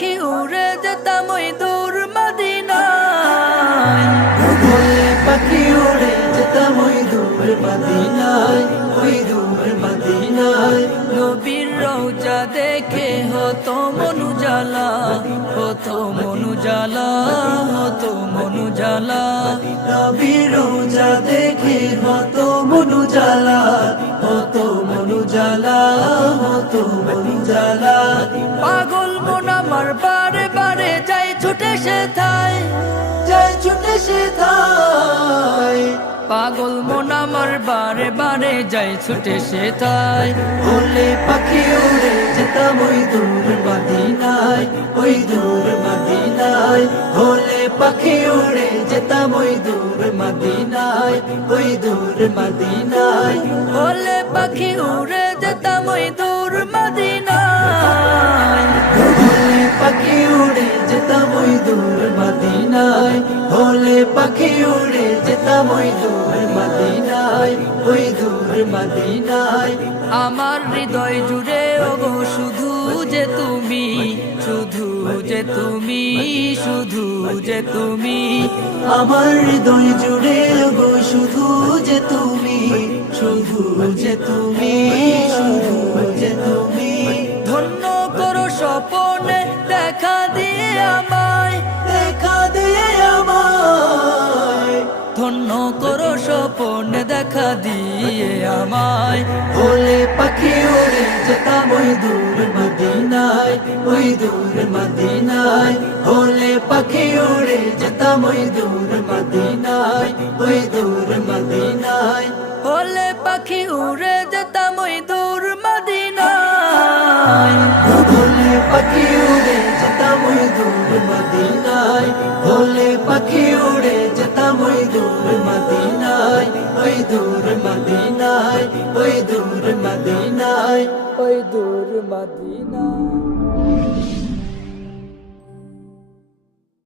পাখি উড়ে যেতাম ওই দূর মদিনায় ভোলে পাখি উড়ে যেতাম ওই দূর মদিনায় ওই দূর মদিনায় নবীর রৌজা দেখে হতো মনু জালা হতো মনু জালা হতো মনু জালা নবীর রৌজা দেখে হতো মনু জালা হতো মনু জালা হতো মনু জালা তাই যাই ছুটে সে পাগল মন আমার বারে বারে যাই ছুটে সে তাই হলে পাখি উড়ে যেতাম ওই দূর নাই ওই দূর মদিনাই হলে পাখি উড়ে যেতাম ওই দূর নাই ওই দূর মদিনাই হলে পাখি উড়ে মদিনায় হলে পাখি উড়ে যেতাম ওই দূর ওই দূর মদিনায় আমার হৃদয় জুড়ে ওগো শুধু যে তুমি শুধু যে তুমি শুধু যে তুমি আমার হৃদয় জুড়ে ওগো শুধু যে তুমি শুধু যে তুমি শুধু যে তুমি ধন্য করো সপনে দেখা দিয়ে ধন্য করো স্বপ্ন দেখা দিয়ে আমায় ভোলে পাখি উড়ে যেতাম ওই দূর মদিনায় ওই দূর মদিনায় ভোলে পাখি উড়ে যেতাম ওই দূর মদিনায় ওই দূর মদিনায় ভোলে পাখি উড়ে যেতাম ওই দূর মদিনায় ভোলে পাখি উড়ে যেতাম ওই দূর মদিনায় ভোলে পাখি উড়ে Oy dur Madina oy dur Madina oy dur